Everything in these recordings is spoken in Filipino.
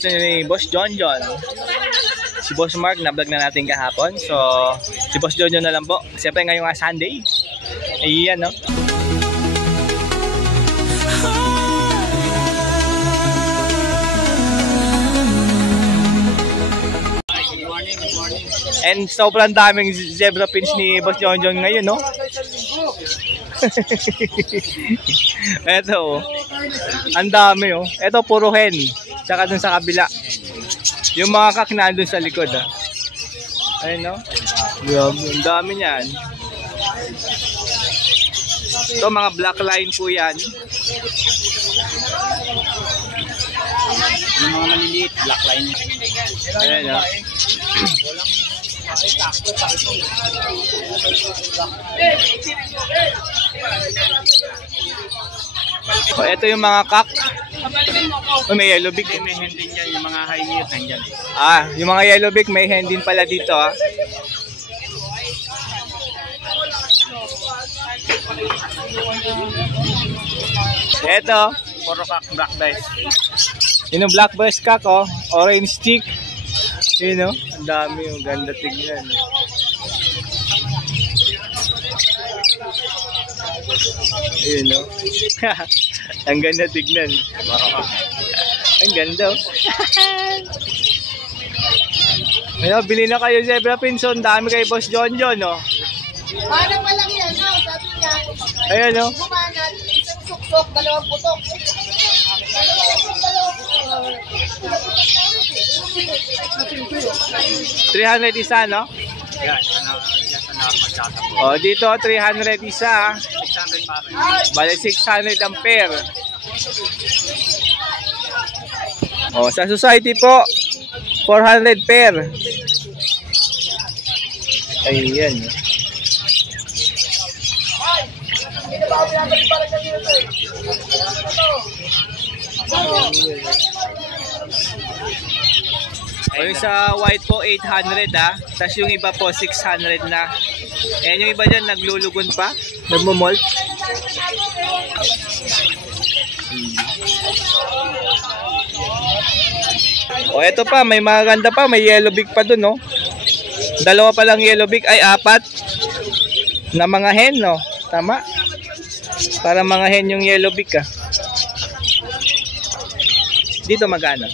Si Boss John. Si Boss Mark na vlog na natin kahapon. So, si Boss John na lang po. Siyempre ngayong Sunday. Ayan, no? Good morning. And sobrang daming zebra pins ni Boss John ngayon, no? Eto, oh. Ang dami, oh. Eto, puro hen. Tsaka dun sa kabila. Yung mga kak na dun sa likod, ah. Ayun, no? Ang dami niyan. Ito, mga black line po yan. Yung mga maliliit, black line. Ayan, no? Oh, ito yung mga kak. Oh, may yellow beak. May hen din yan, yung mga high mute nandyan. Ah, yung mga yellow beak may hen din pala dito, ah. Ito, Puro kak, black dice. yun yung black breast cock, oh. Orange cheek. Yun, oh. Ang dami, yung ganda tignan. Yun, oh. Ang ganda tignan. Ang ganda, oh. Ayun, bili na kayo zebra pinson. Dami kay Boss John, oh. Parang malaki yan, no? Sabi niya. Ayun, oh. Kumanan, isang suksok, dalawang putok. $300 isa, no? Yan, sana magkatapo. Oh, dito 300 isa. 600 pa rin. Bale 600 ang pair. Oh, sa society po 400 pair. Ayan. Yung sa white po 800, ah. Tapos yung iba po 600 na. Ayan, yung iba dyan naglulugon pa, nagmumolt. O eto pa, may maganda pa, may yellow beak pa dun, no? Dalawa pa lang yellow beak, ay 4 na mga hen, no? Tama. Para mga hen yung yellow beak, ah. Dito magana.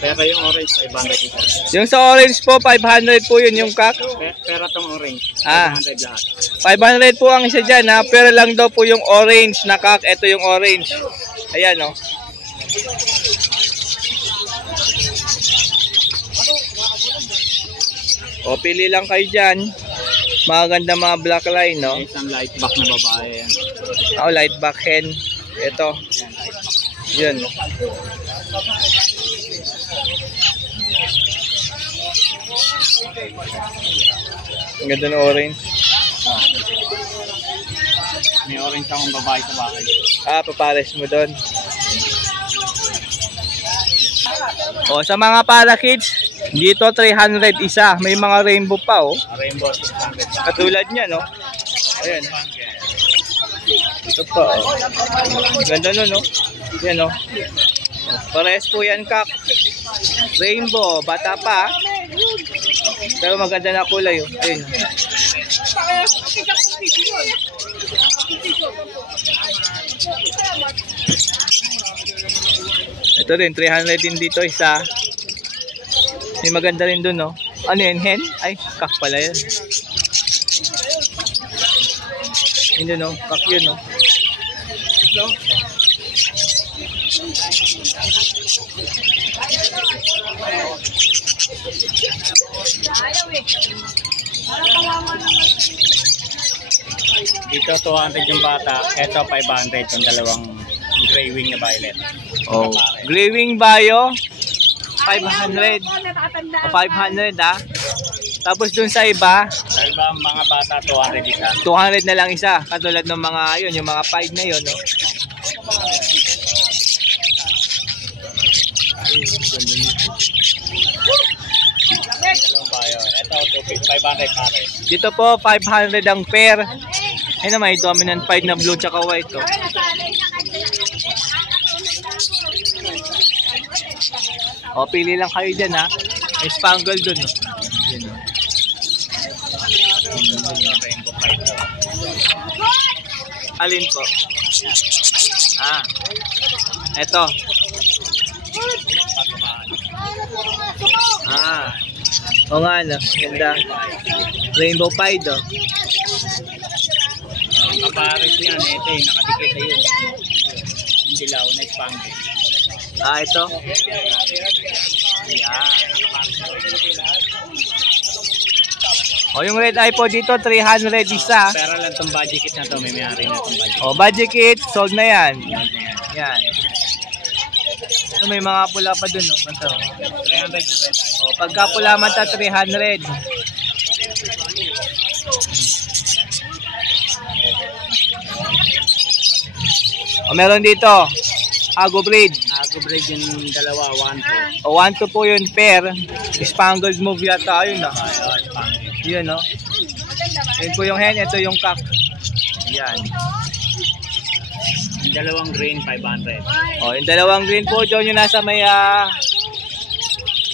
Pero yung orange, 500 isa. Yung sa orange po, 500 po yun yung kak. Pero itong orange, 500 lahat. 500 po ang isa dyan, ha. Pero lang daw po yung orange na kak. Ito yung orange. Ayan, no. O, pili lang kayo dyan. Maganda mga black line, no. Isang light back na babae yan. Oh, light back hen. Ito. Yun. Ang ganda ng orange. May orange akong babae sa bahay. Ah, papares mo doon. O, sa mga para kids, dito 300 isa. May mga rainbow pa, oh. Rainbow, 600. Katulad niya, no? Ayan. Ito pa, oh. Ganda nun, no? Yan, no? Pares po yan, kak. Rainbow, bata pa. Pero maganda na kulay, oh. Ayun. Ito rin, 300 din dito isa. May maganda rin dun, no? Ano yun, hen? Ay, kak pala yan. Hindi, no? Kak yun, no? Dito 200 yung bata, ito 500 yung dalawang gray wing na violet. Oh, gray wing bayo 500. O 500, ah. Tapos dun sa iba, Sa iba mga bata 200 isa. 200 na lang isa. Katulad ng mga yun, yung mga 5 na yun, no? Dalawang bayo. Ito 500 pare. Dito po 500 ang pair. Ay na, may dominant 5 na blue tsaka white, oh. O, pili lang kayo dyan ha. May spangle dun. Oh. Yun, oh. Alin po? Ah. Eto. Ah. O nga no. Ganda. Rainbow Pied oh. Kapares yan. Ito eh. Nakadikit na yun. Yung dilaw na spangle. Ah, ito. Ayan. O, yung red eye po dito, 300 isa. Pero lang itong budget kit na to. May mayari na itong budget. O, budget kit, sold na yan. Yan. So, may mga pula pa dun, no? Ito. 300 red eye. O, pagka pula mata, 300. O, meron dito, Ago breed. Ago breed yung dalawa. 1-2. O, 1-2 po yun pair. Spangled move yata. Ayun na. Yun, no? Yun po yung hen. Ito yung cock. Yan. Yung dalawang green, 500. O, yung dalawang green po dyan yung nasa may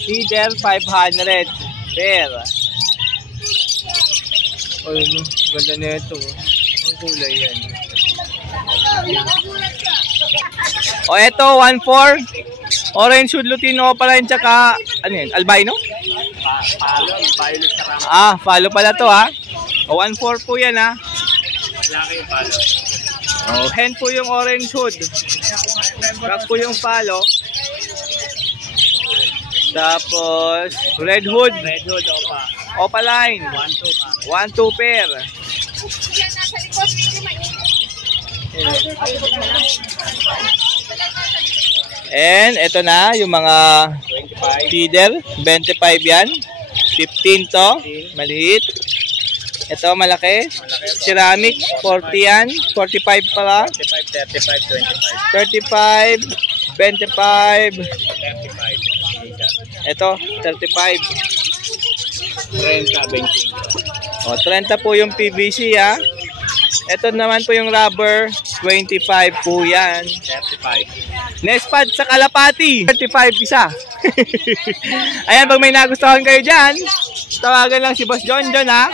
feeder, 500 pair. O, yun, no? Ganda na ito. Ang kulay yan. O, ito, 1-4. Orange hood lutino pala yun, tsaka, ano yun, albino? Palo, violet sa kama. Ah, follow pala to ha. O, 1-4 po yan ha. Malaki yung palo. O, hen po yung orange hood. Black po yung follow. Tapos, red hood. Red hood, opa. Opaline. 1-2 pa. 1-2 pair. And ito na yung mga 25. feeder, 25 yan. 15 to, maliit. Ito malaki. Ceramic, 40 yan. 45 pala. 35, 35, 25. 35, 25. 35. Ito, 35. 30, 25. O, 30 po yung PVC ha. Ito naman po yung rubber, 25 po yan. 35. Nespad sa Kalapati, 35 isa. Ayan, pag may nagustuhan kayo dyan, tawagan lang si Boss John ha.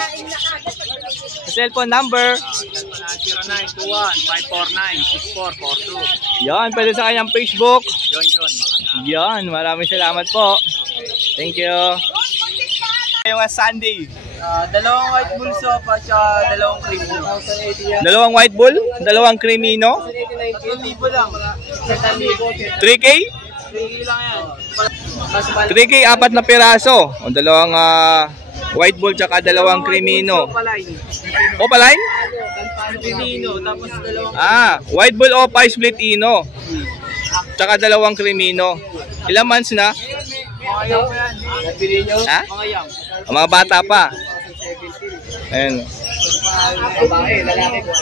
Cellphone number. 0921-549-6442. Yan, pwede sa kanyang Facebook. John. Yan, maraming salamat po. Thank you. Yung Sunday. Dalawang white bull sofa at dalawang cream bull. Dalawang white bull, dalawang cremino. 3,000 lang. 3K? 3 lang yan. 3K, apat na piraso. O, dalawang white bull tsaka dalawang cremino. Opaline? Cremino, tapos dalawang White bull opa split ino. Tsaka dalawang cremino. Ilang months na? mga yang po yan. Pili nyo? Ha? Mga yang. Ang mga bata pa. Ayan. Babae, lalaki po.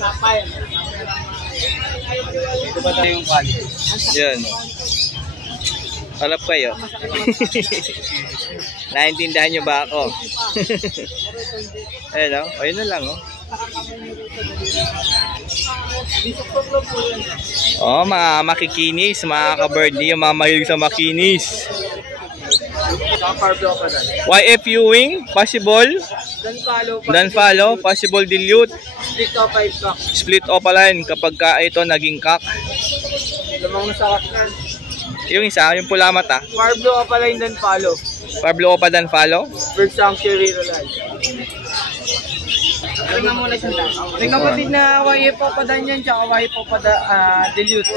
Sapay. Ito ba tayo yung quality? Yan. Harap kayo. Naintindihan nyo ba ako? Ayan o. Ayun na lang o. Mga makikinis, mga ka-birdie, yung mga mahilig sa makinis. YF viewing, possible. Dan follow, possible dilute. Split to 5 cock. Split opaline kapag ka ito naging cock. Lamang na sa kaknan. Yung isa, yung pula mata. Parblo ka pala yung dan follow. Parblo opa dan follow. Bird Sanctuary Roland. Tingnan mo na siya. May kapatid na YF po pa dan yan, tsaka YF po pa dilute.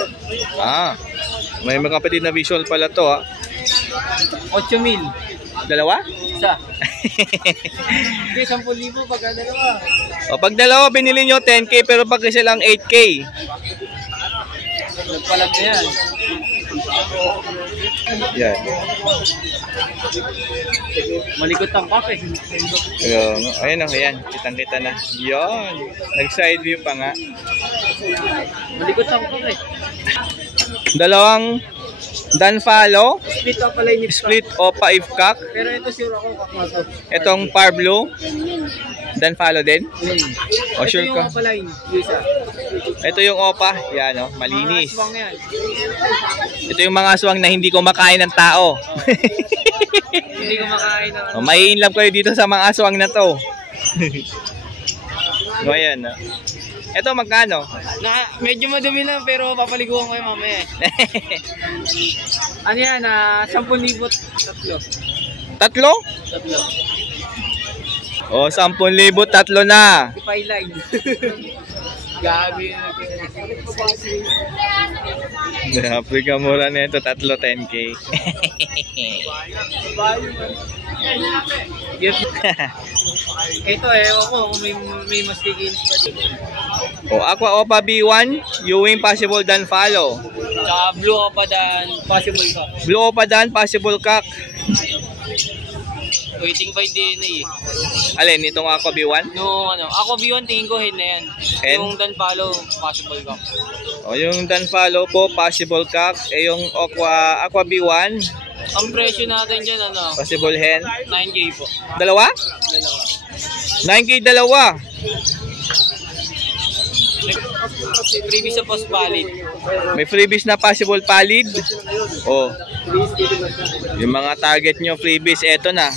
May mga kapatid na visual pala to ha. 8,000. Dalawa? Isa. Hindi, 10,000 pagka dalawa. O pag dalawa binili nyo 10K pero pag isa lang 8K. Nagpalag na yan. Yan. Malikot ang kape. Ayun o, ayan. Kitang-kita na. Yan. Nag-side view pa nga. Malikot ang kape. Dalawang Danfalo, Split Opaline Ipcock. Split Opa Ipcock. Pero ito sure ako kakmato. Itong Par Blue, Danfalo din. O Ito sure yung ka? Opaline. Isa. Ito yung Opa, yan o, malinis. Mga aswang yan. Ito yung mga aswang na hindi kumakain ng tao. Hindi ko makain na. O, may in love kayo dito sa mga aswang na to. O, ayan. Ito magkano? Medyo madumi lang pero papaliguan ko yung mamaya. Ano yan? 10,000 tatlo. Tatlo? Tatlo. O, 10,000, tatlo na. Ipay line. Gabi. Africa mura na ito, tatlo 10K. Ito ako kung may mastikin pa dito. O, Aqua Opa B1, Ewing possible Danfalo. Tsaka blue Opa dan possible ka. Blue Opa Dan, possible Cock. Waiting pa yung DNA eh. Alin, itong Aqua B1? No, ako B1 tingin ko hen na yan. Hen? Yung Danfalo possible ka. O, yung Danfalo po, possible Cock. Eh, yung Aqua B1, Ang presyo natin dyan possible Hen. 9K po. Dalawa? 9K dalawa. Freebie sa post valid. May freebies na possible palid. O, yung mga target nyo freebies, eto na.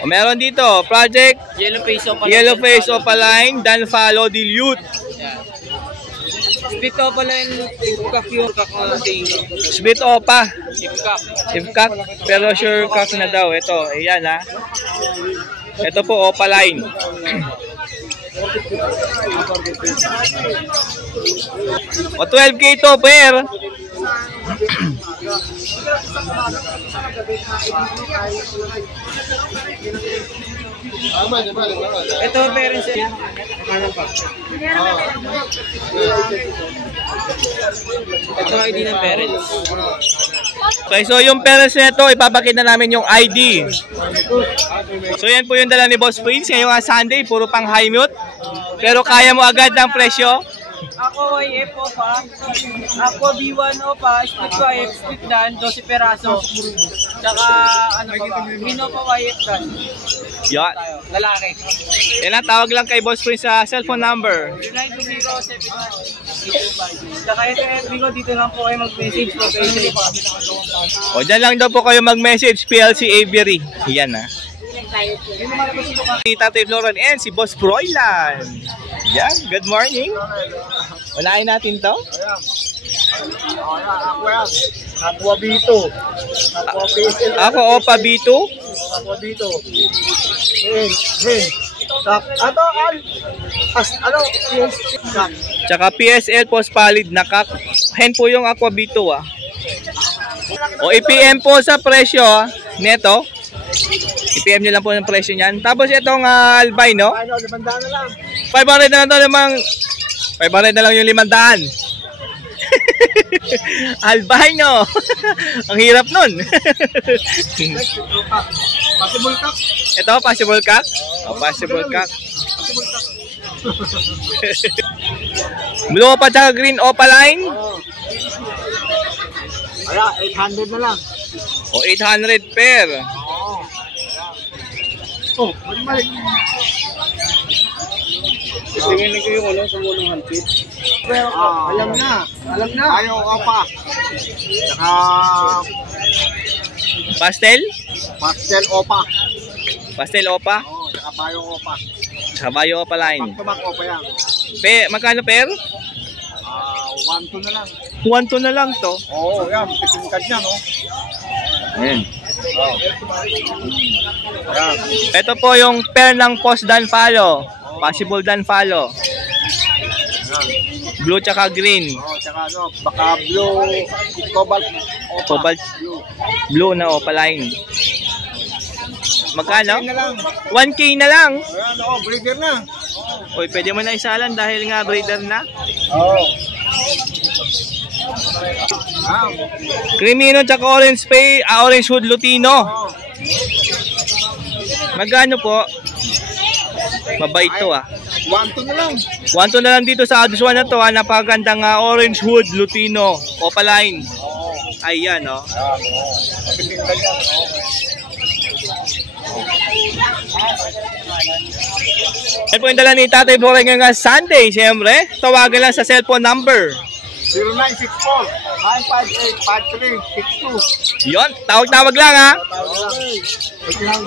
O, meron dito, project Yellow face Opa. Yellow Face Opaline, Danfalo Dilute. Yan. Split Opa line Ipcock yung tingin ko. Split Opa, Ipcock. Ipcock, pero sure cock na daw. Ito, ayan ha. Ito po, Opaline. O, 12K to, per. Ito parents yan. Ito ID ng parents. Okay, so yung parents nito, ipapakita namin yung ID. So yan po yung dala ni Boss Prince. Ngayong Sunday, puro pang high mute. Pero kaya mo agad ng presyo. Ako YF Opa. Ako B1 Opa. Split YF, split dan. 12 peraso. Tsaka ano pa ba? Hino pa YF dan. Yan. Lalaki. Yan lang, tawag lang kay Boss Prince sa cellphone number. 0920-7 Tsaka ito FB ko, dito lang po kayo mag-message po kayo sa iba. O dyan lang daw po kayo mag-message, PLC Avery. Yan ha. Si Tatay Floran and si Boss Broylan. Yan, good morning. Unahin natin to. Aqua B2. Aqua PSL. Ako, Opa B2. Aqua B2. Hen. Ano? Tsaka PSL Post Palid na kak. Hen po yung Aqua B2 ah. O IPM po sa presyo neto. IPM nyo lang po ng presyo niyan. Tapos itong albino. Ano, 500 na lang. 500 na lang to, 500 na lang yung 500. Albino. Ang hirap nun. Possible cup. Ito, possible cock? Oh, possible cock. Blue Opa tsaka green Opaline? Kaya, 800 na lang. O, 800 pair. Oh, balik. Tingin ko yung sa munong halpit. Alam na. Ayaw ka pa. Saka Pastel? pastel opa. Pastel Opa? Oo, saka bayo opa. Tsaka Bayo Opaline. Tumak opa yan. Magkano pair? 1-2 na lang. 1-2 na lang to. Oo, yan. Pitingkad niya, no? Ayan. Ayan. Ito po yung pair ng Post Danfalo. Possible Danfalo. Blue tsaka green. Oo, tsaka ano, baka blue, cobalt opa. Cobalt blue na Opaline. Magkano? Na lang. 1K na lang. Ayan, oo, breeder na. Uy, pwede mo na isalan dahil nga breeder na. Oo. Crimino tsaka orange spay, orange hood lutino. Magkano po? Mabait to ah. 1-2 na lang. 1-2 na lang dito sa Adus 1 na to. Napakagandang Orange Hood Lutino Opaline. Ayan, no? Yan po yung dala ni Tatay Boring ngayong Sunday. Siyempre, tawagan lang sa cellphone number 0964-958-5362. yon, tawag-tawag lang ha. Tawag lang.